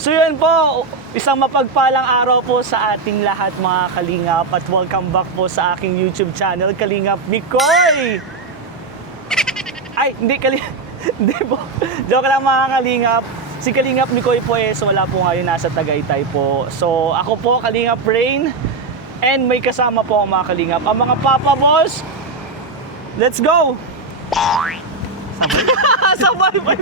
So yun po, isang mapagpalang araw po sa ating lahat mga Kalingap at welcome back po sa aking YouTube channel, Kalingap Mikoy! Ay, hindi hindi po. Joke lang mga Kalingap. Si Kalingap Mikoy po wala po ngayon, nasa Tagaytay po. So ako po, Kalingap Rain, and may kasama po ang mga Kalingap, ang mga Papa Boss. Let's go! Sabay pa.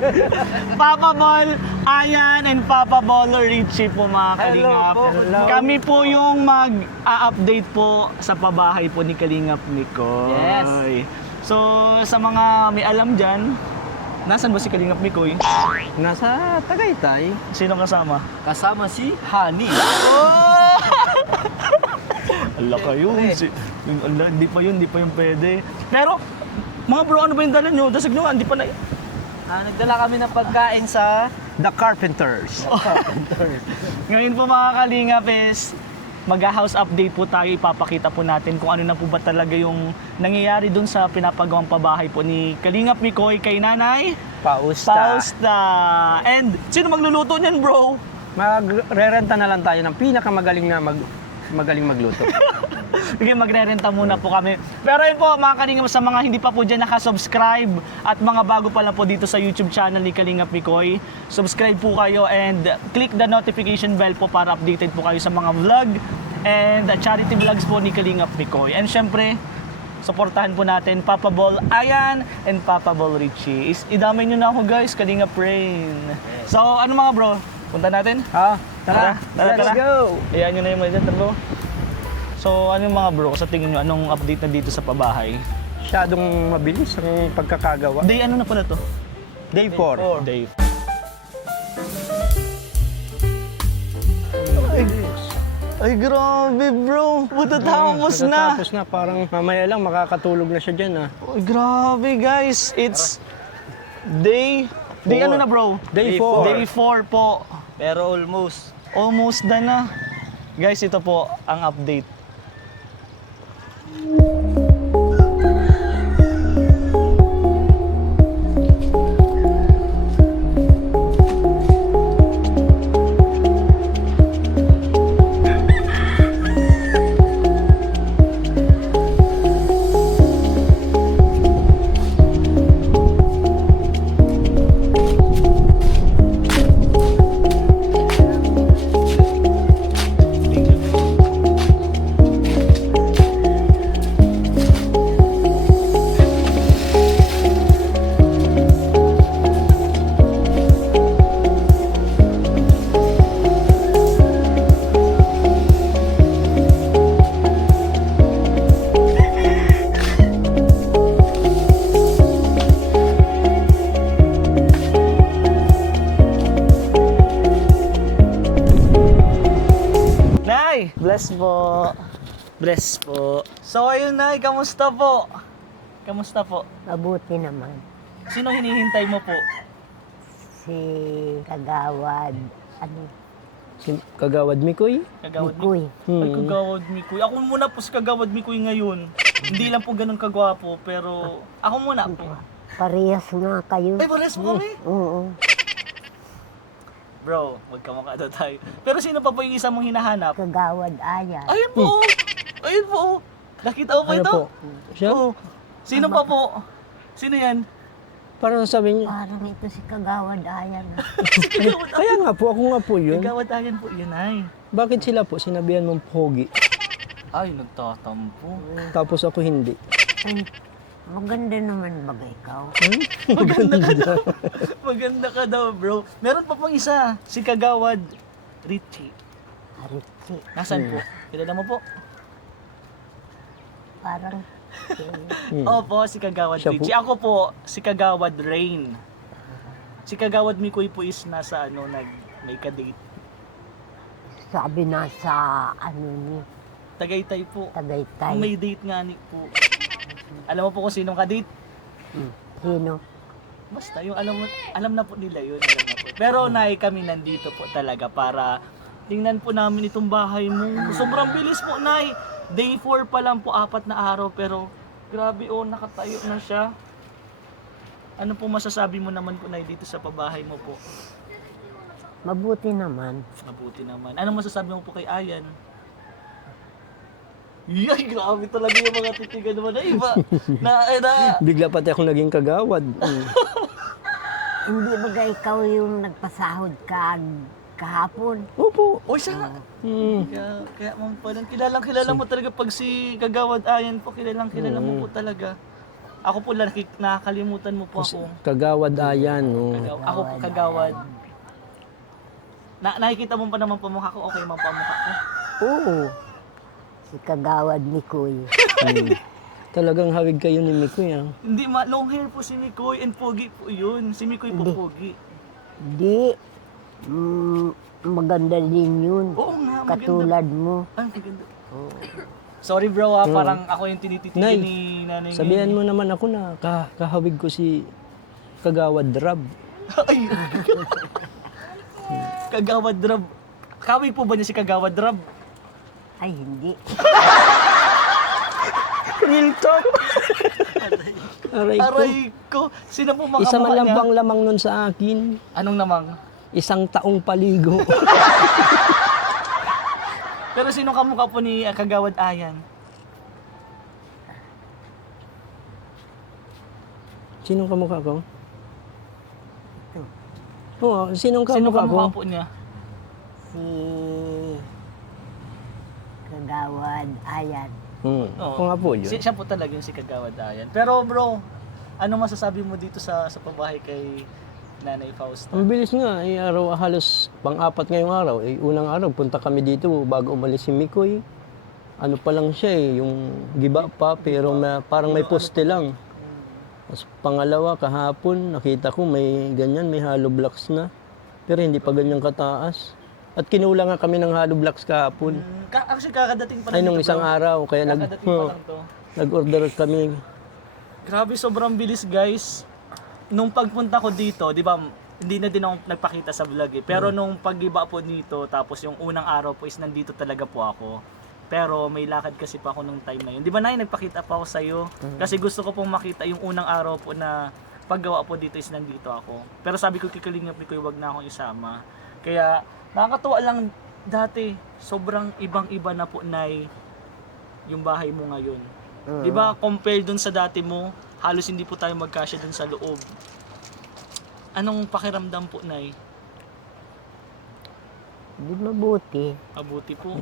Papa Ball, Ayan, and Papa Baller Richie po mga Kalingap. Hello. Kami po yung mag-update po sa pabahay po ni Kalingap Mikoy. Yes. So, sa mga may alam dyan, nasan ba si Kalingap Mikoy? Nasa Tagaytay. Sino kasama? Kasama si Honey. Oh! Ala kayo. Hindi pa yun pwede. Pero, mga bro, ano ba yung dala nyo? Dasag nyo, hindi pa na... Nagdala kami ng pagkain sa The Carpenters. Ngayon po mga Kalingap mag-house update po tayo. Ipapakita po natin kung ano na po ba talaga yung nangyayari dun sa pinapagawang pabahay po ni Kalingap Mikoy kay Nanay Pausta. And sino magluluto niyan, bro? Magre-renta na lang tayo ng pinakamagaling na magaling magluto. Sige, magre-renta muna po kami. Pero yun po mga Kalingap, sa mga hindi pa po dyan nakasubscribe at mga bago pa lang po dito sa YouTube channel ni Kalingap Mikoy, subscribe po kayo and click the notification bell po para updated po kayo sa mga vlog and charity vlogs po ni Kalingap Mikoy. And syempre, supportahan po natin Papa Ball Ayan and Papa Ball Richie. Idamay nyo na ako guys, Kalingap Rain. So ano mga bro, punta natin? Tara. Let's go. Ayan nyo na yung mga dyan, bro. So, ano yung mga bro, sa tingin nyo, anong update na dito sa pabahay? Masyadong mabilis ang pagkakagawa. Day ano na pala to? Day 4. Day. Ay, grabe bro, matatapos na. Tapos na, parang mamaya lang makakatulog na siya dyan. Ay, grabe guys, it's day ano na bro? Day 4. Day 4 po. Pero almost Done na. Guys, ito po ang update. Nay, bless po. Bless po. So ayun Nay, kamusta po? Kamusta po? Mabuti naman. Sino hinihintay mo po? Si Kagawad, Kagawad Mikoy? Kagawad Mikoy. Ay, Kagawad Mikoy. Ako muna po si Kagawad Mikoy ngayon. Hindi lang po ganun kagwapo, pero ako muna po. Parehas nga kayo. Ay, pares po kami. Oo. Bro, magkamukha daw tayo. Pero sino pa po yung isa mong hinahanap? Kagawad Ayan. Ayun po. Ayun po. Nakita mo po Ano ito? po? Siya? Oo. Sino pa po? Sino yan? Parang sabi niya. Parang ito si Kagawad Ayan. Kaya nga po, ako nga po yun. Kagawad Ayan po yun ay. Bakit sila po sinabihan mong pogi? Ay, nagtatampo. Tapos ako hindi. Ay, maganda naman baga ikaw. Maganda ka daw. Maganda ka daw, bro. Meron pa pong isa, si Kagawad Richie. Haritsi. Nasaan po? Kilala mo po? Parang Opo, si Kagawad Siya po? Richie. Ako po, si Kagawad Rain. Si Kagawad Mikoy po is nasa may kadate. sabi na sa ni Tagaytay po. Tagaytay. May date nga ni po. Alam mo po kung sinong kadate? Sino? Basta, yung alam na po nila yun. Alam na po. Pero kami nandito po talaga para tingnan po namin itong bahay mo. Sobrang bilis po, Nay. Day 4 pa lang po, 4 na araw. Pero grabe nakatayo na siya. Ano po masasabi mo naman po, Nay, dito sa pabahay mo po? Mabuti naman. Mabuti naman. Anong masasabi mo po kay Ayan? Yay, grabe talaga yung mga titigan naman na iba. Bigla pati ako naging kagawad. Hindi ba ikaw yung nagpasahod kahapon? Opo. Oy, siya. Mm. Kaya ma'am pa kilala mo talaga pag si Kagawad Ayan po, kilala mo po talaga. Ako po lang, nakakalimutan mo po ako. Kagawad Ayan. Oh. Ako po Kagawad. Nakikita mo pa naman pamukha ko, okay ma'am pamukha ko. Oo. Si Kagawad ni Kuy. Talagang hawig kayo ni Mikoy. Ah. Hindi, long hair po si Mikoy and pogi po yun. Si Mikoy po pogi. Di. Maganda din yun. Oo nga, maganda. Katulad mo. Ay, maganda. Sorry bro parang ako yung tinititigan Nay, ni nanay. Sabihan mo naman ako na kahawig ko si Kagawad Rab. Ay, Kagawad Rab. Kawig po ba niya si Kagawad Rab? Ay, hindi. Real talk. Aray ko. Aray ko. Sino po makamukha Isa man lang niya? po ang lamang nun sa akin. Anong namang? Isang taong paligo. Pero sino kamukha po ni Kagawad Ayan? Sinong kamukha ko? Ito. Oo, sinong Sino kamukha ko? kamukha po niya? Si Kagawad Ayan. Oo, Oo. ako nga po yun. Siya po talaga yung si Kagawad Ayan. Pero bro, ano masasabi mo dito sa pabahay kay Nanay Fausta? Ang bilis nga, araw halos pang-apat ngayong araw. Unang araw, punta kami dito bago umalis si Mikoy. Ano pa lang siya yung giba pa, pero parang may poste lang. Tapos pangalawa, kahapon, nakita ko may ganyan, may hollow blocks na. Pero hindi pa ganyan kataas. At kinulang nga kami ng hollow blocks kahapon. Actually, kakadating pa lang Ay, nung dito, isang bro. araw, kaya Kakadating pa lang to. nag-order kami. Grabe, sobrang bilis guys. Nung pagpunta ko dito, di ba, hindi na din ako nagpakita sa vlog eh. Pero nung pag-iba po dito, tapos yung unang araw po is nandito talaga po ako. Pero may lakad kasi pa ako nung time na yun. Di ba, Nay, nagpakita pa ako sa'yo? Kasi gusto ko pong makita yung unang araw po na paggawa po dito is nandito ako. Pero sabi ko kay Kalingap ni Kuy, wag na akong isama. Kaya nakakatuwa lang dati, sobrang ibang-iba na po, Nay, yung bahay mo ngayon. Di ba, compare dun sa dati mo, halos hindi po tayo magkasya dun sa loob. Anong pakiramdam po, Nay? Di mabuti. Mabuti po.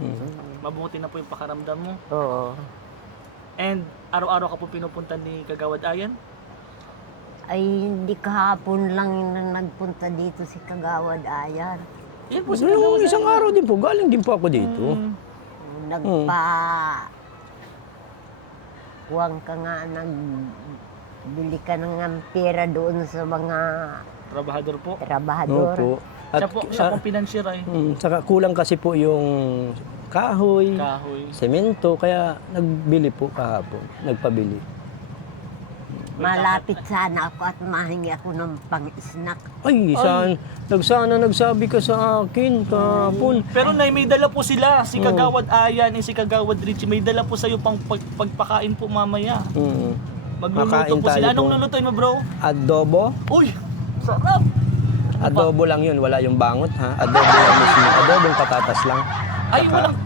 Mabuti na po yung pakiramdam mo. Oo. And araw-araw ka po pinupunta ni Kagawad Ayan? Ay, hindi kahapon lang yung nagpunta dito si Kagawad Ayan. Yan po si Nung isang araw din po, galing din po ako dito. Huwag ka nga nagbili ka ng pera doon sa mga Trabahador po. trabahador. Opo. Siya po pinansyira eh. Saka kulang kasi po yung kahoy, Kahoy. semento, kaya nagbili po kahapon, nagpabili. Malapit sana ako at mahingi ako ng pang-snack. Ay, sana nagsabi ka sa akin kahapon. Pero Nay, may dala po sila. Si Kagawad Ayan and si Kagawad Richie. May dala po sa'yo pang pagpakain po mamaya. Magluluto Makain po sila. tayo Anong po. lulutuin mo, bro? Adobo? Uy! Sarap! Adobo lang yun, wala yung bangot ha. Adobo lang mismo. Adobong patatas lang. Ay, walang...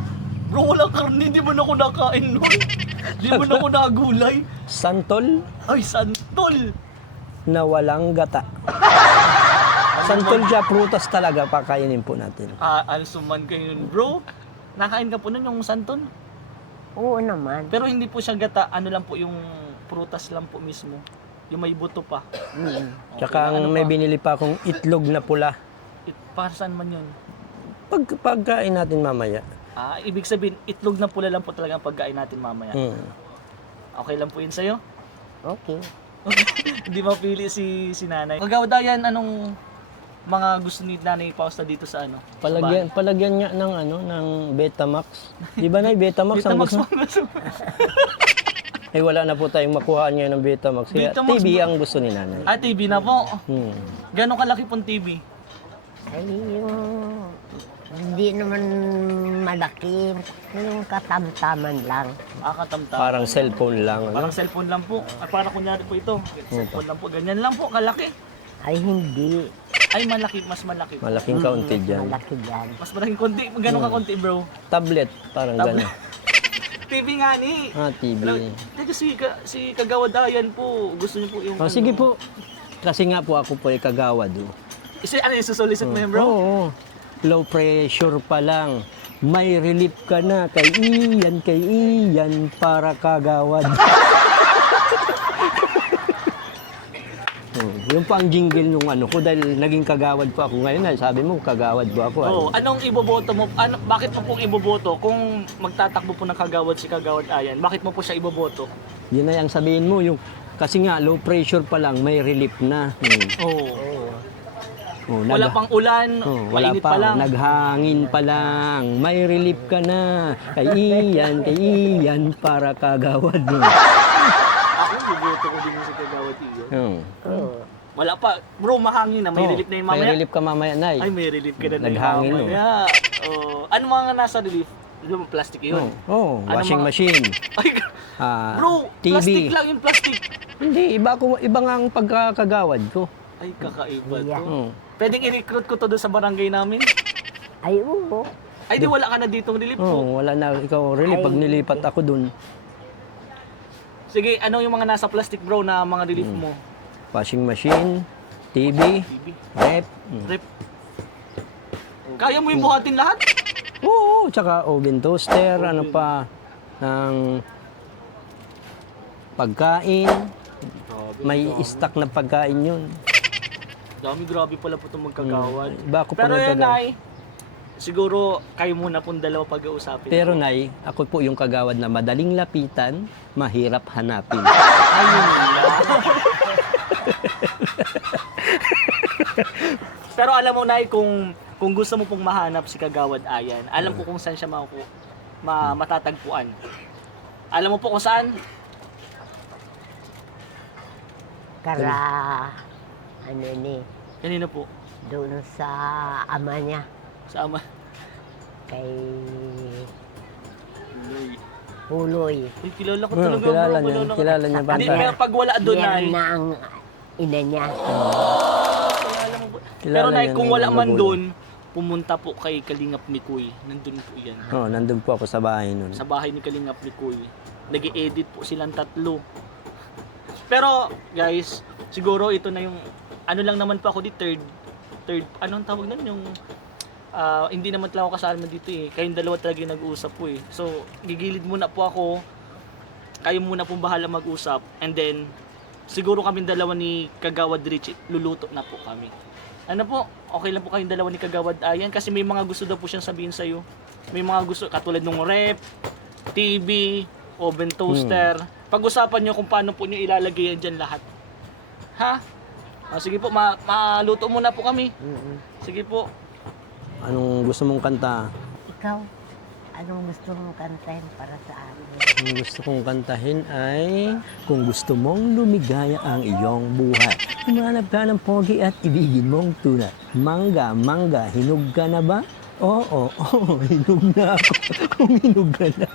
Bro, walang karne. Di mo na ako nakain nun. Di mo na ako nagulay. Santol Ay, santol! na walang gata. Santol siya, prutas talaga, pakainin po natin. Alsuman kayo yun, bro. Nakain ka po nun yung santon. Oo naman. Pero hindi po siya gata. Ano lang po yung prutas lang po mismo. Yung may buto pa. Mm. Tsaka Ano may pa? binili pa akong itlog na pula. Para saan man yun? Pagkain natin mamaya. Ibig sabihin, itlog na pula lang po talaga ang pagkain natin mamaya. Okay lang po yun sa'yo? Okay. Hindi mapili si nanay. Kagawad Ayan, anong mga gusto ni Nanay Fausta dito sa ano? Palagyan nga ng ng Betamax. Di ba na Betamax ang Betamax gusto? po. Ay wala na po tayong makuhaan ngayon ng Betamax. Kaya Betamax TV ba? ang gusto ni nanay. TV na po. Gano'ng kalaki pong TV? Ay, yung hindi naman malaki. Yung katamtaman lang. Katamta. Parang cellphone lang. Parang cellphone lang po. Para kunyari po ito. Cellphone lang po. Ganyan lang po, kalaki. Ay, hindi. Ay, malaki, mas malaki po. Malaking kaunti dyan. Malaki dyan. Mas malaking konti, gano'n ka konti bro. Tablet, parang Tablet. gano'n. TV nga ni. TV. Teka, si Kagawad Ayan po, gusto niyo po yung... Oh, sige po. Kasi nga po ako po ay kagawad. Ano yung susulisit mo yun bro? Oo. Low pressure pa lang. May relief ka na kay Iyan para kagawad. Yung pa ang jingle nung ano ko dahil naging kagawad po ako ngayon. Sabi mo, kagawad po ako. Oo, anong iboboto mo? Bakit mo pong iboboto kung magtatakbo po ng Kagawad si Kagawad Ayan? Bakit mo po siya iboboto? Yun na yung sabihin mo. Kasi nga, low pressure pa lang, may relief na. Oo. Oh, Wala pang ulan, wala mainit pa, pa lang. naghangin pa lang. May relief ka na. Kay Iyan para kagawad. Ako, iboboto ko din si Kagawad Iyan. Wala pa. Bro, mahangin na. May relief na yung mamaya. May relief ka mamaya, Nay. Ay, may relief ka na na yung Naghangin, no? mamaya. Ano mga nasa relief? Di ba plastic yun? Ano Washing mga- machine. Ay, bro, TV. plastic lang yung plastic. Hindi, iba nga ang pagkakagawad ko. Ay, kakaiba Yeah. to. Oh. Pwedeng i-recruit ko to doon sa barangay namin. Ay, oo. Ay, di wala ka na ditong relief po. Wala na ikaw relief pag nilipat ako dun. Sige, ano yung mga nasa plastic bro na mga relief mo? Washing machine, TV, TV, rep. rep. Kaya mo yung buhatin lahat? Oo, tsaka oven toaster, ano pa, ng pagkain. May stock na pagkain yun. Dami, grabe pala po itong magkagawad. Iba ako pa Pero yan, nagkagawad. Nay, siguro kayo muna pong dalawa pag-uusapin. Pero Nay, ako po yung kagawad na madaling lapitan, mahirap hanapin. Ayun lang. Pero alam mo, Nay, kung gusto mo pong mahanap si Kagawad Ayan, alam ko kung saan siya matatagpuan. Alam mo po kung saan? Ano ni, Kanina po. doon sa ama niya, Sa ama. kay Puloy. Ay, kilala ko Hmm, talaga. kilala bro. niya, kilala niya Hindi, bata. pero pag wala doon, Nay. Yan na ang ina niya. Kilala mo po. Kilala Pero Nay, niya kung ng wala man magulang. doon, pumunta po kay Kalingap Mikoy. Nandun po yan. Nandun po ako sa bahay nun. Sa bahay ni Kalingap Mikoy. Nag-i-edit po silang tatlo. Pero, guys, siguro ito na yung, ano lang naman po ako di third, anong tawag nun? Yung, hindi naman talaga ako kasama dito eh. Kayong dalawa talaga yung nag-uusap po eh. So, gigilid muna po ako. Kayo muna pong bahala mag-usap. And then, siguro kami dalawa ni Kagawad Richie, luluto na po kami. Ano po, okay lang po kayong dalawa ni Kagawad Ayan kasi may mga gusto daw po siyang sabihin sa'yo. May mga gusto, katulad ng rep, TV, oven toaster. Pag-usapan nyo kung paano po nyo ilalagay yan dyan lahat. Ha? Sige po, maluto muna po kami. Sige po. Anong gusto mong kanta? Ikaw, anong gusto mong kantahin para sa amin? Ang gusto kong kantahin ay kung gusto mong lumigaya ang iyong buhay. Humanap ka ng pogi at ibigin mong tunay. Mangga, mangga, hinog ka na ba? Oo, hinog na ako. Kung hinog ka na.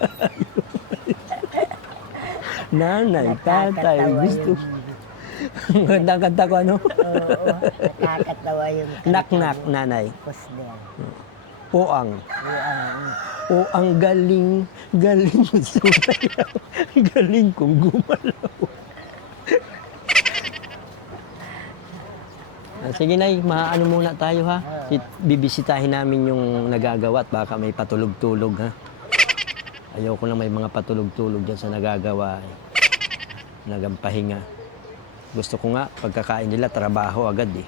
Nanay, tatay, gusto. Ang gandang kanta ko ano? Oo, nakakatawa yung Nak-nak, nanay. Posder. Oang. Oo, O ang galing, galing mo sumayaw. Galing kong gumalaw. Sige Nay, maano muna tayo ha. Bibisitahin namin yung nagagawa at baka may patulog-tulog ha. Ayoko lang may mga patulog-tulog dyan sa nagagawa. Nagampahinga. Gusto ko nga, pagkakain nila, trabaho agad eh.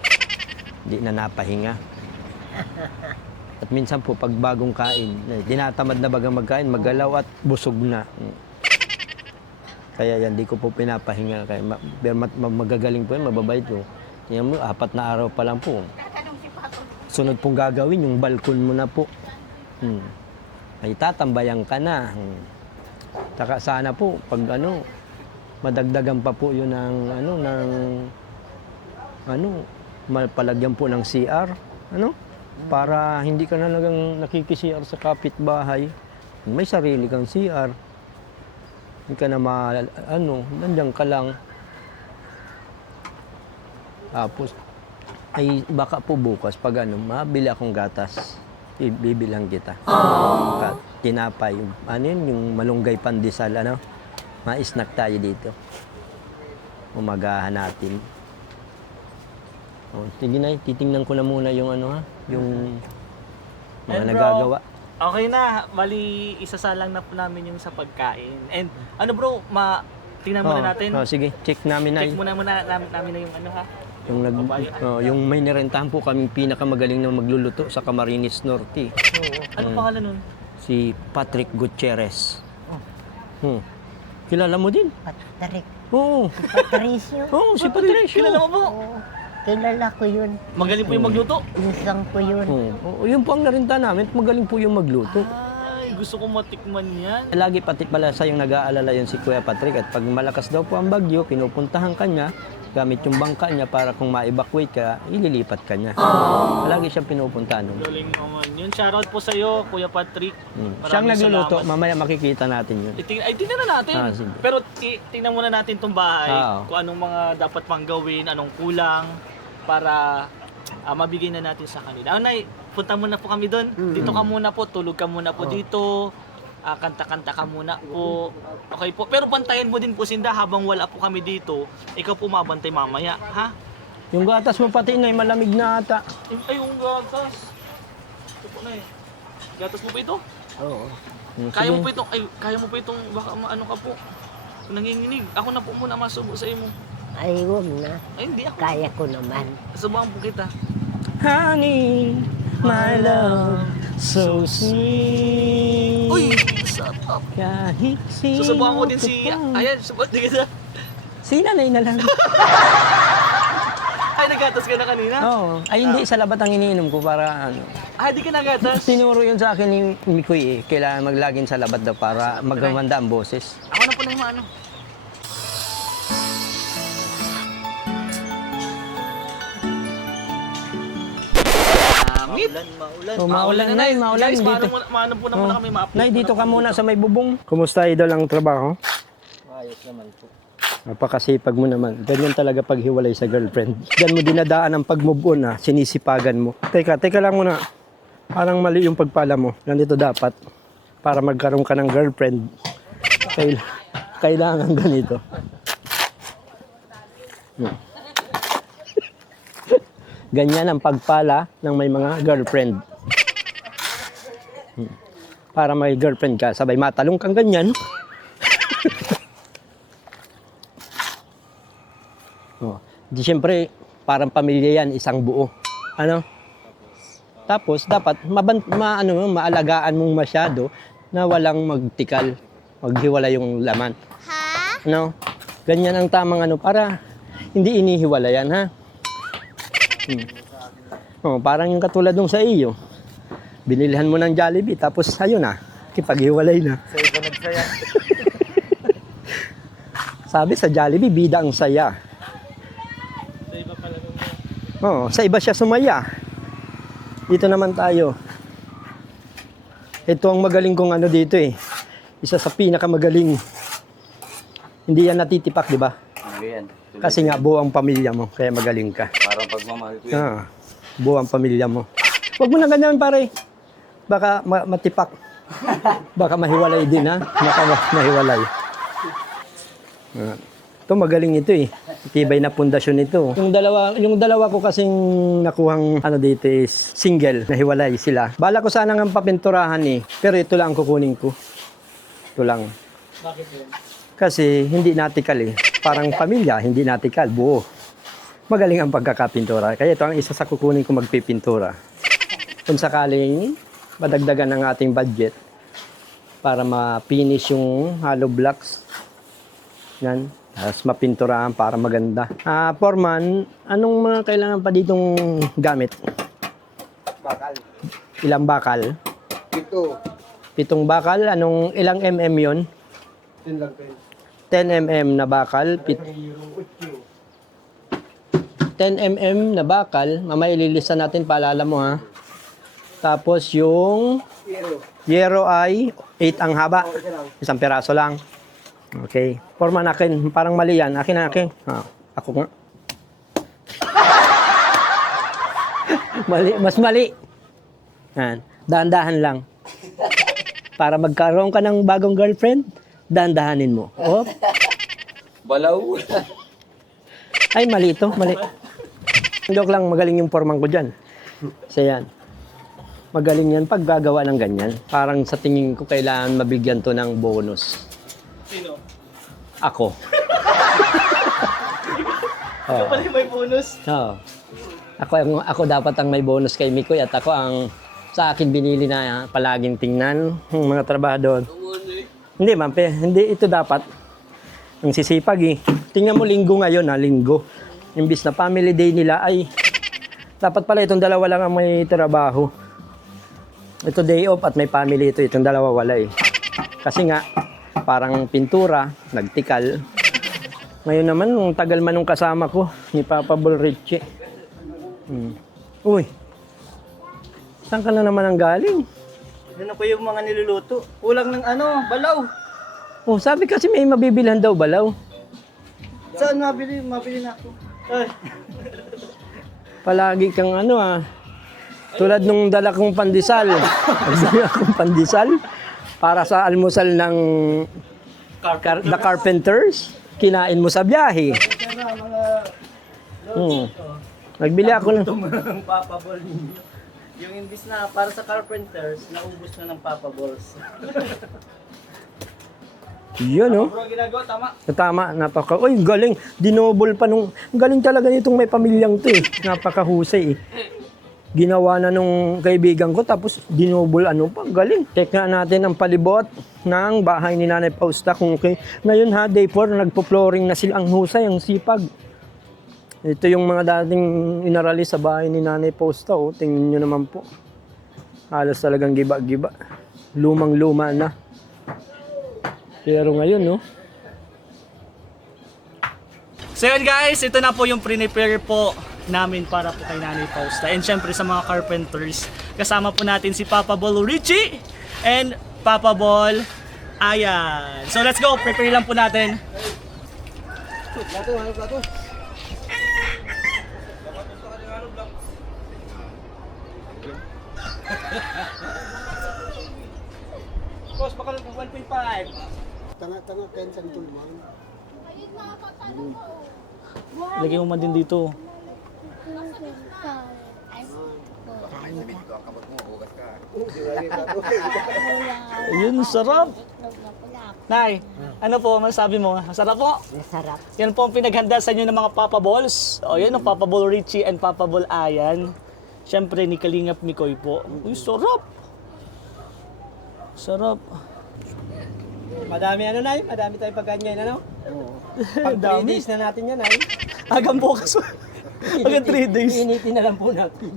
Hindi na napahinga. At minsan po, pag bagong kain, tinatamad na bagang magkain, magalaw at busog na. Kaya yan, di ko po pinapahinga. Kaya magagaling po yan, mababait po. Tingnan mo, 4 na araw pa lang po. Sunod pong gagawin, yung balkon mo na po. Ay tatambayan ka na. Saka sana po, pag madagdagan pa po yun ng malpalagyan po ng CR. Para hindi ka na nagang nakiki-CR sa kapitbahay. May sarili kang CR. Hindi ka na nandiyan ka lang. Tapos, Ay, baka po bukas, pag ano, mabili akong gatas, ibibilang kita. Tinapay, ano yun, yung malunggay pandesal, ano, ma-snack tayo dito. Umagahan natin. O, sige na, titingnan ko na muna yung ano ha, yung mga And bro, nagagawa. Okay na, bali isasalang na po namin yung sa pagkain. And ano bro, tingnan muna natin. Sige, check namin na. Check muna namin na yung ano ha. Yung, yung may nirentahan po kaming pinakamagaling na magluluto sa Camarines Norte. Ano pangalan nun? Si Patrick Gutierrez. Kilala mo din? Patrick. Oo. Patricio. Oo, si Patricio. Kilala mo po? Oo. Kilala ko yun. Magaling po yung magluto. Isang ko yun. Oo, yun po ang narinta namin. Magaling po yung magluto. Ay, gusto ko matikman yan. Lagi pati pala sa yung nag-aalala yun si Kuya Patrick. At pag malakas daw po ang bagyo, pinupuntahan ka niya gamit yung bangka niya para kung ma-evacuate ka, ililipat ka niya. Lagi siyang pinupuntahan. Galing naman yun. Shoutout po sa iyo, Kuya Patrick. Siyang Maraming nagluluto, salamat. mamaya makikita natin yun. Tingnan na natin. Sige. Pero tingnan muna natin tong bahay. Oo. Kung anong mga dapat pang gawin, anong kulang para mabigay na natin sa kanila. Nay, punta muna po kami doon. Dito ka muna po, tulog ka muna po dito. Kanta-kanta ka muna po. Okay po. Pero bantayan mo din po Sinda habang wala po kami dito. Ikaw po mabantay mamaya, ha? Yung gatas mo pati na malamig na ata. Ay, yung gatas. Ito po na eh. Gatas mo pa ito? Oo. Kaya mo pa itong, kaya mo pa itong, baka maano ka po. Nanginginig. Ako na po muna masubo sa iyo mo. Ay, huwag na. Ay, hindi ako. Kaya ko naman. Subukan po kita. Honey, my love, so sweet. Uy, sarap. Kahit sino Susubukan ko din si, ayan, subukan din kita. Si nanay na lang. Ay, nagatas ka na kanina? Oo. Ay, hindi, sa labat ang iniinom ko para ano. Ay, di ka nagatas. Tinuro yun sa akin ni Mikoy eh. Kailangan maglagin sa labat daw para magkamanda ang boses. Ako na po na yung ano. Meet. Maulan na maulan Guys, dito. maano po na muna kami ma-upload. Nay, dito ka muna sa may bubong. Kumusta idol ang trabaho? Ayos naman po. Napakasipag mo naman. Ganyan talaga paghiwalay sa girlfriend. Diyan mo dinadaan ang pag-move on ha. Sinisipagan mo. Teka lang muna. Parang mali yung pagpala mo. Ganito dapat. Para magkaroon ka ng girlfriend. Kailangan ganito. Ganyan ang pagpala ng may mga girlfriend. Para may girlfriend ka, sabay matalong kang ganyan. Di siyempre, parang pamilya yan, isang buo. Ano? Tapos, dapat maalagaan mong masyado na walang magtikal, maghiwala yung laman. Ano? Ganyan ang tamang para hindi inihiwala yan, ha? Parang yung katulad nung sa iyo. Binilihan mo ng Jollibee, tapos ayun na, kipaghiwalay na. Sa iba nagsaya. Sabi sa Jollibee, bida ang saya. Sa iba pala nung Sa iba siya sumaya. Dito naman tayo. Ito ang magaling kong dito eh. Isa sa pinakamagaling. Hindi yan natitipak, di ba? Yan. Kasi nga buo ang pamilya mo, kaya magaling ka. Parang pagmamahal ko yan. Buo ang pamilya mo. Huwag mo na ganyan, pare. Baka matipak. Baka mahiwalay din, ha? Baka mahiwalay. Ito, magaling ito eh. Tibay na pundasyon ito. Yung dalawa ko kasing nakuhang dito is single, nahiwalay sila. Bala ko sana ng papinturahan eh. Pero ito lang ang kukunin ko. Ito lang. Bakit yun? Kasi hindi natikal eh. Parang pamilya, hindi natikal, buo. Magaling ang pagkakapintura. Kaya ito ang isa sa kukunin ko magpipintura. Kung sakaling madagdagan ng ating budget para ma-finish yung hollow blocks. Yan. Tapos mapinturahan para maganda. Foreman, anong mga kailangan pa ditong gamit? Bakal. Ilang bakal? Ito. 7 bakal. Ilang mm yon? 10 lang kayo. 10 mm na bakal. 10 mm na bakal. Mamaya ililista natin, paalala mo ha. Tapos yung yero ay 8 ang haba. Isang piraso lang. Okay. Forman akin. Parang mali yan. Akin na akin. Ako nga. Mali, mas mali. Yan. Dahan-dahan lang. Para magkaroon ka ng bagong girlfriend, dahan-dahanin mo. Oh. Balaw. Ay, mali ito. Mali. Joke lang, magaling yung formang ko dyan. So yan. Magaling yan pag gagawa ng ganyan. Parang sa tingin ko kailangan mabigyan to ng bonus. Sino? Ako. Ikaw pala yung may bonus. Oo. Ako dapat ang may bonus kay Mikoy at ako ang sa akin binili na palaging tingnan ng mga trabahador. Hindi, ma'am. Hindi ito dapat. Ang sisipag eh. Tingnan mo linggo ngayon ha, linggo. Imbis na family day nila ay dapat pala itong dalawa lang ang may trabaho. Ito day off at may family ito. Itong dalawa wala eh. Kasi nga, parang pintura, nagtikal. Ngayon naman, nung tagal man nung kasama ko, ni Papa Bolriche. Uy, saan ka na naman ang galing? Ano po yung mga niluluto? Kulang ng balaw. Oh, sabi kasi may mabibilhan daw balaw. Saan mabili? Mabili na ako. Ay, Palagi kang tulad nung dala kong pandesal. Nagbili akong pandesal para sa almusal ng The Carpenters. Kinain mo sa biyahe. Nagbili ako ng... ng Papa Ball ninyo. Yung imbis na para sa carpenters, naubos na ng Papa Balls. Yun, oh. Bro, ginagawa, tama. Tama, napaka... Uy, galing. Dinobol pa nung... Galing talaga nitong may pamilyang to eh. Napakahusay eh. Ginawa na nung kaibigan ko tapos dinobol pa. Galing. Check nga natin ang palibot ng bahay ni Nanay Fausta kung okay. Ngayon ha, day 4, nagpo-flooring na sila. Ang husay, ang sipag. Ito yung mga dating inarali sa bahay ni Nanay Fausta. Oh. Tingnan nyo naman po. Halos talagang giba-giba. Lumang-luma na. Pero ngayon, no? So yun guys, ito na po yung prepare po namin para po kay Nanay Fausta. And syempre sa mga carpenters, kasama po natin si Papa Bol Richie and Papa Bol Ayan. So let's go, prepare lang po natin. Boss, baka 1.5. Tanga-tanga kain sa tulman. Lagyan mo man din dito. Ayun, sarap. Nay, ano po, masabi mo? Masarap po? Masarap. Yan po ang pinaghanda sa inyo ng mga Papa Balls. O yan, ang Papa Bol Richie and Papa Bol Ayan. Siyempre, ni Kalingap Mikoy po. Uy, sarap. Sarap. Madami Nay? Madami tayong pagganyan, Pag 3 Dami. days na natin yan, Nay. Hanggang bukas. Hanggang 3 days. Initin na lang po natin.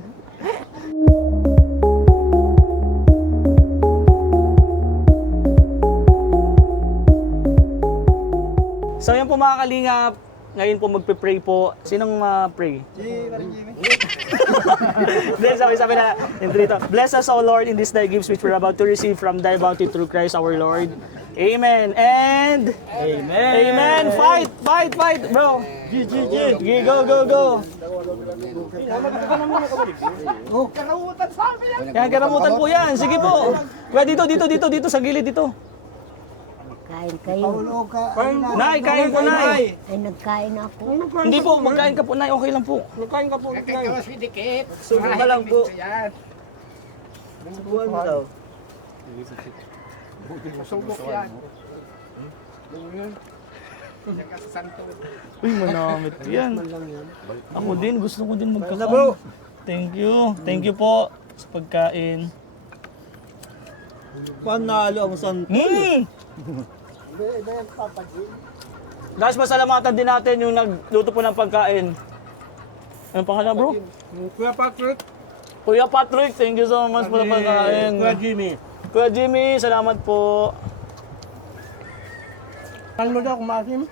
So yan po mga Kalingap. Ngayon po magpe-pray po. Sinong pray? Si Parang Jimmy. Then sabi na dito. Bless us, O Lord, in this thy gifts which we're about to receive from thy bounty through Christ our Lord. Amen. And Amen. Amen. Fight, fight, fight, bro. G, go, go, go. Yan, karamutan po yan. Sige po. Kuya, dito, sa gilid dito. Kain kayo. Nay, kain po, Nay. Ay, nagkain ako. Hindi po, magkain ka po, Nay. Okay lang po. Kain ka po. Subo ka lang po. Subuhan mo daw. Uy, manamit yan. Ako din, gusto ko din magkakain. Thank you. Thank you po sa pagkain. Panalo ang santo. Guys, masalamatan din natin yung nagluto po ng pagkain. Anong pangalan, bro? Kuya Patrick. Kuya Patrick, thank you so much po sa pagkain. Kuya Jimmy. Kuya Jimmy, salamat po. Ano mo daw kumasim?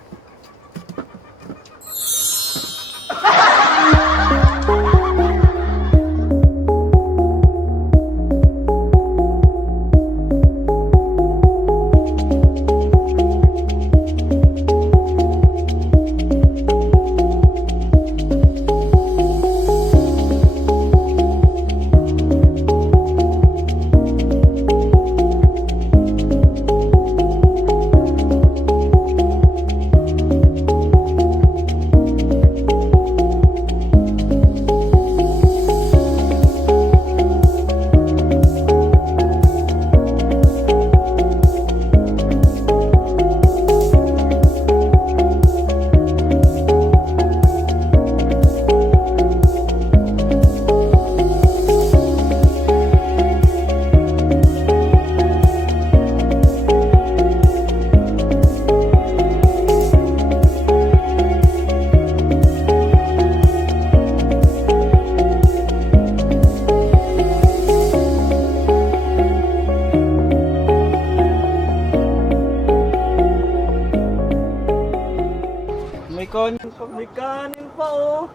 May kanin pa, oh.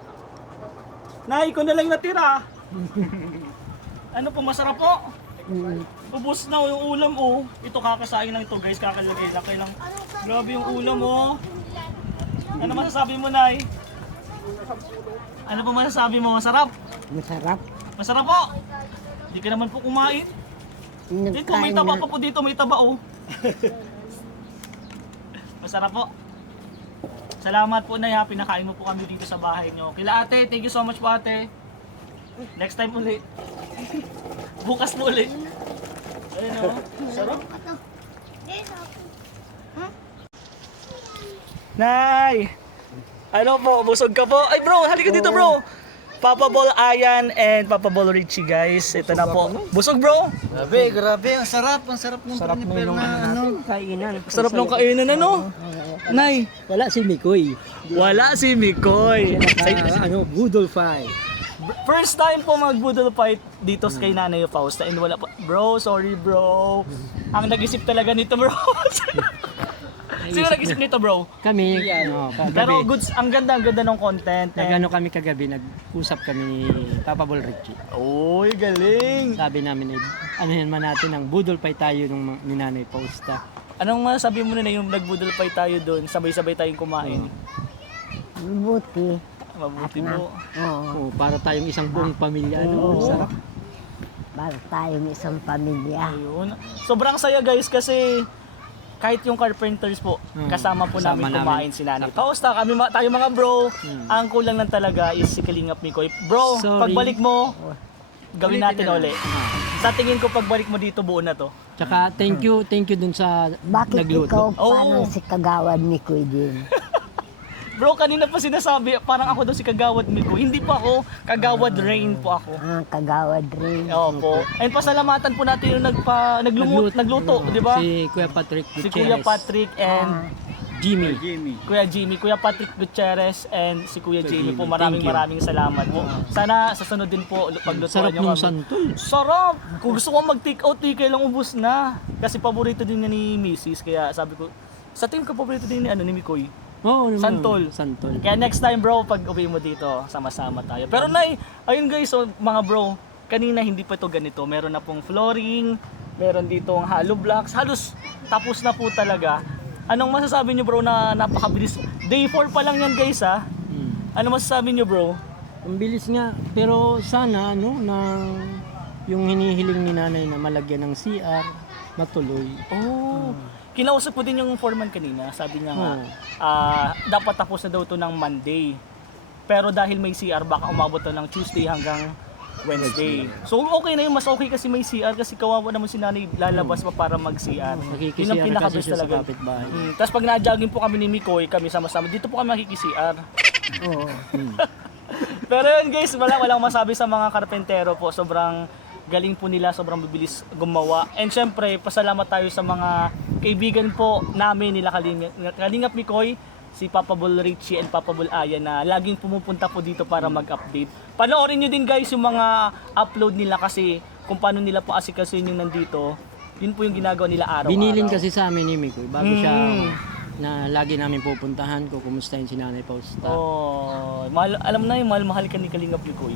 Nay, ko na lang natira. Ano po, masarap po? Ubus na yung ulam, oh. Ito, kakasain lang ito, guys. Kakalagay lang. Kailang, grabe yung ulam, oh. Ano masasabi mo, Nay? Ano po masasabi mo? Masarap? Masarap. Masarap po? Hindi ka naman po kumain. Dito, may taba pa po dito. May taba, oh. Masarap po. Salamat po, Nay, ha. Pinakain mo po kami dito sa bahay nyo. Kila ate, thank you so much po, ate. Next time ulit. Bukas po ulit. Ayun, oh. Sarap. Nay! Ano po, busog ka po? Ay bro, halika dito bro! Papa Ball Ayan and Papa Ball Richie, guys. Ito na po. Busog bro! Grabe, ang sarap ng prepare na ano. Kainan. Sarap ng kainan, ano? Nay, Wala si Mikoy. wala si Mikoy. Budol fight. First time po mag-budol fight dito kay Nanay Fausta and wala pa. Bro, sorry bro. Ang nag-isip talaga nito bro. Sino nag-isip nito bro? Kami, Pero goods, ang ganda ng content. nagano kami kagabi, nag-usap kami ni Papa Bol Richie. Uy, galing. Sabi namin, ano yan man natin, ang budol fight tayo nung ni Nanay Fausta. Anong masabi mo na yung nagbudol fight tayo doon, sabay-sabay tayong kumain? Mabuti. Mabuti bro. Oo. Para tayong isang buong pamilya. Oo. Sarap. Para tayong isang pamilya. Ayun. Sobrang saya guys kasi kahit yung carpenters po, kasama po kasama namin kumain si Nanay Fausta. Kami tayo mga bro, ang kulang lang talaga is si Kalingap Mikoy. Bro, Sorry. pagbalik mo, gawin natin ulit. Sa tingin ko pagbalik mo dito buo na to. Tsaka thank you dun sa Bakit nagluto. ikaw parang si Kagawad ni Kuy din? Bro, kanina pa sinasabi, parang ako daw si Kagawad Mikoy. Hindi po ako, Kagawad Rain po ako. Kagawad rin. Opo. And pasalamatan po natin yung nagluto, di ba? Si Kuya Patrick Si Gutierrez. Kuya Patrick and Jimmy. Kuya Jimmy, Kuya Patrick Gutierrez and si Kuya Jimmy po. Thank you. Maraming salamat po. Sana sa sunod din po paglutuan Sarap nyo nung kami. santol. Sarap! Kung gusto ko mag-take out, kailang ubus na. Kasi paborito din niya ni Mrs. Kaya sabi ko, sa team ko paborito din ni Mikoy. Oo, Santol. Santol. Kaya next time bro, pag uwi mo dito, sama-sama tayo. Pero Nay, ayun guys, so, mga bro, kanina hindi pa ito ganito. Meron na pong flooring, meron ditong hollow blocks. Halos tapos na po talaga. Anong masasabi nyo bro na napakabilis? Day 4 pa lang yan guys ha. Ano masasabi nyo bro? Ang bilis nga, pero sana yung hinihiling ni nanay na malagyan ng CR, matuloy. Oh, kinausap ko din yung foreman kanina. Sabi niya nga, Oo. dapat tapos na daw to ng Monday. Pero dahil may CR, baka umabot to ng Tuesday hanggang Wednesday. So okay na yun, mas okay kasi may CR kasi kawawa naman si nanay lalabas pa para mag-CR. Yun ang Nakikisiyar kasi pinaka-best siya sa talaga. kapitbahay. Tapos pag na-jogging po kami ni Mikoy, kami sama-sama, dito po kami makiki-CR. Oo. Pero yun guys, walang masabi sa mga karpentero po. Sobrang galing po nila, sobrang bibilis gumawa. And syempre, pasalamat tayo sa mga kaibigan po namin nila Kalingap Mikoy, si Papa Bol Richie and Papa Bol Ayan na laging pumupunta po dito para mag-update. Panoorin nyo din guys yung mga upload nila kasi kung paano nila po asikasuhin yung nandito. Yun po yung ginagawa nila araw-araw. Binilin kasi sa amin ni Mikoy bago siya na lagi namin pupuntahan ko, kumustahin si Nanay Fausta. Oh, alam mo na yung mahal ka ni Kalingap Mikoy.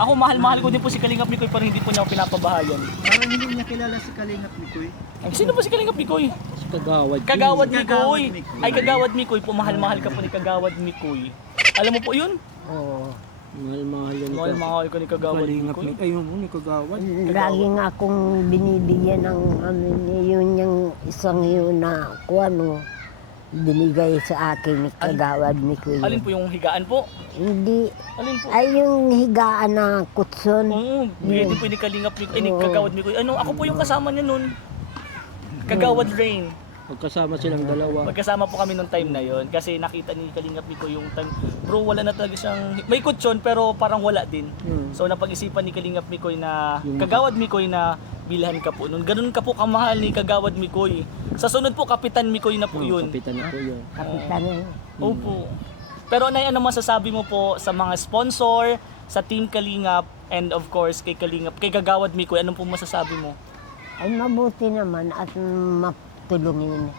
Ako mahal ko din po si Kalingap Mikoy pero hindi po niya ako pinapabahayan. Parang hindi niya kilala si Kalingap Mikoy. Ay, sino ba si Kalingap Mikoy? Si Kagawad. Kagawad Mikoy. Mikoy. Ay, Kagawad Mikoy po. Mahal ka po ni Kagawad Mikoy. Alam mo po yun? Oo. Mahal yan. Mahal ko ni Kagawad Mikoy. Ayun mo, ni Kagawad. Lagi nga akong binibigyan ng yun yung isang yun na binigay sa akin ni Kagawad ni Kuya. Alin po yung higaan po? Hindi. Alin po? Ay yung higaan na kutson. Oo, bigay din po ni Kalingap Mikoy. Ni Kagawad Mikoy. Ano, ako po yung kasama niya nun. Kagawad Rain. Magkasama silang dalawa. Magkasama po kami nung time na yon kasi nakita ni Kalingap Mikoy yung time. Bro, wala na talaga siyang... May kutsyon pero parang wala din. So napag-isipan ni Kalingap Mikoy na... Kagawad Mikoy na bilhan ka po. Nung ganun ka po kamahal ni Kagawad Mikoy. Sa sunod po, Kapitan Mikoy na po yun. Kapitan na po yun. Kapitan eh. Opo. Pero Nay, ano masasabi mo po sa mga sponsor, sa Team Kalingap, and of course kay Kalingap, kay Kagawad Mikoy, anong po masasabi mo? Ay mabuti naman at matulungin.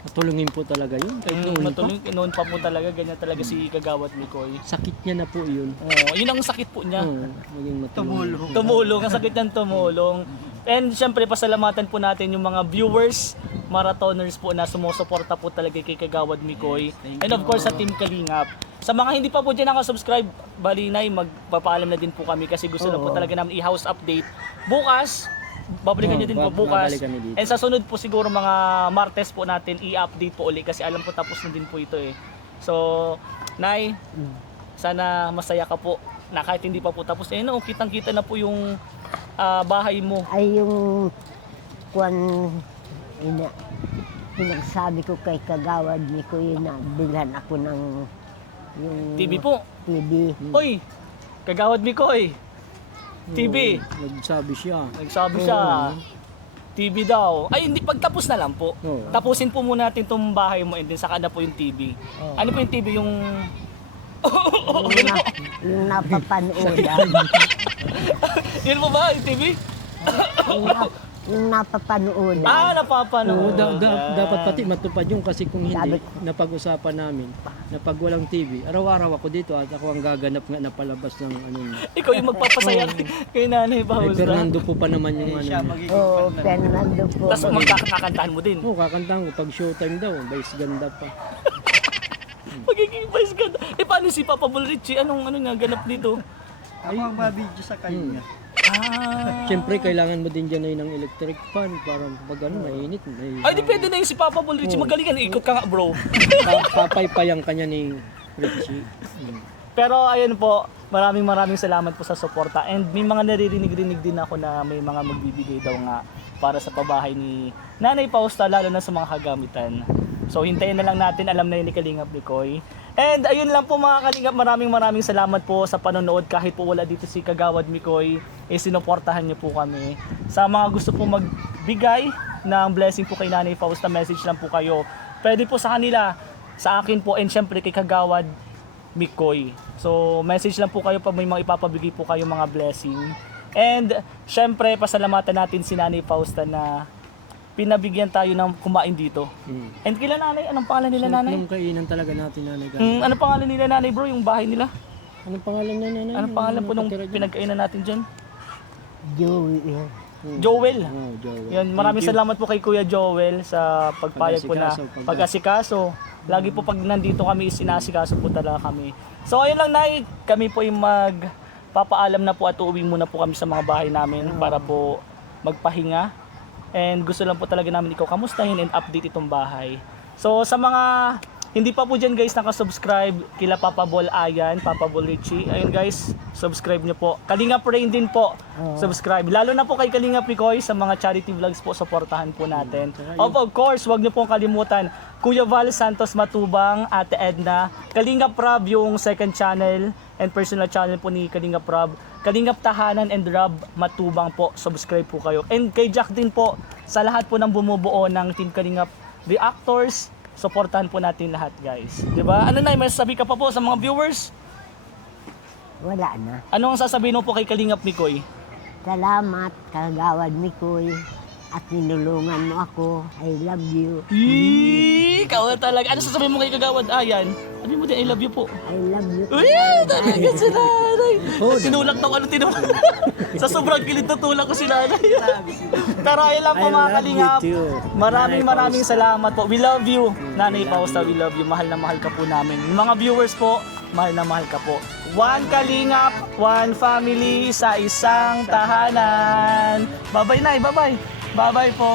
Matulungin po talaga yun. Kahit noon pa. Matuloy, noon pa po talaga, ganyan talaga si Kagawad Mikoy. Sakit niya na po yun. Yun ang sakit po niya. Maging matulungin. Tumulong, ang sakit niyang tumulong. And syempre, pasalamatan po natin yung mga viewers, marathoners po na sumusuporta po talaga kay Kagawad Mikoy. And of course, sa Team Kalingap. Sa mga hindi pa po dyan nakasubscribe, balinay, magpapaalam na din po kami kasi gusto na po talaga namin i-house update. Bukas, babalikan nyo din po bukas. babalik kami dito. And sa sunod po siguro mga Martes po natin i-update po uli kasi alam ko tapos na din po ito eh. So, Nay, sana masaya ka po na kahit hindi pa po tapos. Eh no, kitang-kita na po yung bahay mo. Ay yung kwan pinagsabi ko kay Kagawad Mikoy na bilhan ako ng yung TV po. TV. Oy, Kagawad Mikoy. TV. Nagsabi siya. Nagsabi siya. TV daw. Ay, hindi, pagtapos na lang po. Oo. Tapusin po muna natin itong bahay mo and then saka na po yung TV. Ano po yung TV? Yung... Yung napapanood. Yun mo ba yung TV? Yung napapanood. Napapanood. Dapat pati matupad yung kasi kung hindi, Dapat- napag-usapan namin na pag walang TV, araw-araw ako dito at ako ang gaganap nga na palabas ng ano niya. Ikaw yung magpapasaya kay Nanay Eh, Pausta. Fernando po pa naman yung ano niya. Oo, Fernando po. Tapos magkakakantahan mo din. Oo, kakantahan ko. Pag showtime daw, bayis ganda pa. Magiging vice ganda. Eh paano si Papa Bulrichi? Anong nga ganap dito? Ako ang mabidyo sa kanya. Siyempre, kailangan mo din dyan ay ng electric fan para pag ano, mainit. Ay, depende na yung si Papa Bulrichi. Magaling ka na. Ikot ka nga, bro. Papaypayang kanya ni Richie. Pero ayun po, maraming salamat po sa suporta. And may mga naririnig-rinig din ako na may mga magbibigay daw nga para sa pabahay ni Nanay Pausta, lalo na sa mga kagamitan. So hintayin na lang natin, alam na yun ni Kalingap Mikoy. And ayun lang po mga Kalingap, maraming salamat po sa panonood. Kahit po wala dito si Kagawad Mikoy, sinuportahan niyo po kami. Sa mga gusto po magbigay ng blessing po kay Nanay Pausta, message lang po kayo. Pwede po sa kanila, sa akin po, and syempre kay Kagawad Mikoy. So, message lang po kayo pag may mga ipapabigay po kayo mga blessing. And, syempre, pasalamatan natin si Nanay Pausta na pinabigyan tayo ng kumain dito. And kila Nanay, anong pangalan nila Nanay? Anong kainan talaga natin, nanay? Anong pangalan nila Nanay bro, yung bahay nila? Anong pangalan niya, nanay? Anong pangalan po nung nakatira dyan? pinagkainan natin dyan? Joey. Joel. Oh, Joel. Yan, maraming salamat po kay Kuya Joel sa pagpayag po na pag-asikaso. Lagi po pag nandito kami, sinasikaso po talaga kami. So ayun lang Nay, kami po yung magpapaalam na po at uuwi muna po kami sa mga bahay namin para po magpahinga. And gusto lang po talaga namin ikaw kamustahin and update itong bahay. So sa mga hindi pa po dyan guys nakasubscribe kila Papa Bol Ayan, Papa Bol Richie. Ayun guys, subscribe nyo po. Kalingap Rain din po, subscribe. Lalo na po kay Kalingap Mikoy sa mga charity vlogs po, supportahan po natin. Of course, wag nyo pong kalimutan, Kuya Val Santos Matubang, Ate Edna, Kalingap Rob yung second channel and personal channel po ni Kalingap Rob. Kalingap Tahanan and Rob Matubang po, subscribe po kayo. And kay Jack din po, sa lahat po ng bumubuo ng Team Kalingap Reactors, supportahan po natin lahat guys. Diba? Ano na, may sasabi ka pa po sa mga viewers? Wala na. Ano ang sasabihin mo po kay Kalingap Mikoy? Salamat, Kagawad Mikoy. At ninulungan mo ako. I love you. Ikaw talaga. Ano sasabihin mo kay Kagawad Ayan? Sabi mo din, I love you po. I love you. Uy, talaga si Nanay. Tinulak daw ano tinulak. Sa sobrang kilit tutulak ko si Nanay. Pero ayun lang po mga Kalingap. Maraming salamat po. We love you. Nanay Pausta, we love you. Mahal na mahal ka po namin. Yung mga viewers po, mahal na mahal ka po. One Kalingap, one family sa isang tahanan. Bye-bye Nay, bye-bye. Bye-bye po.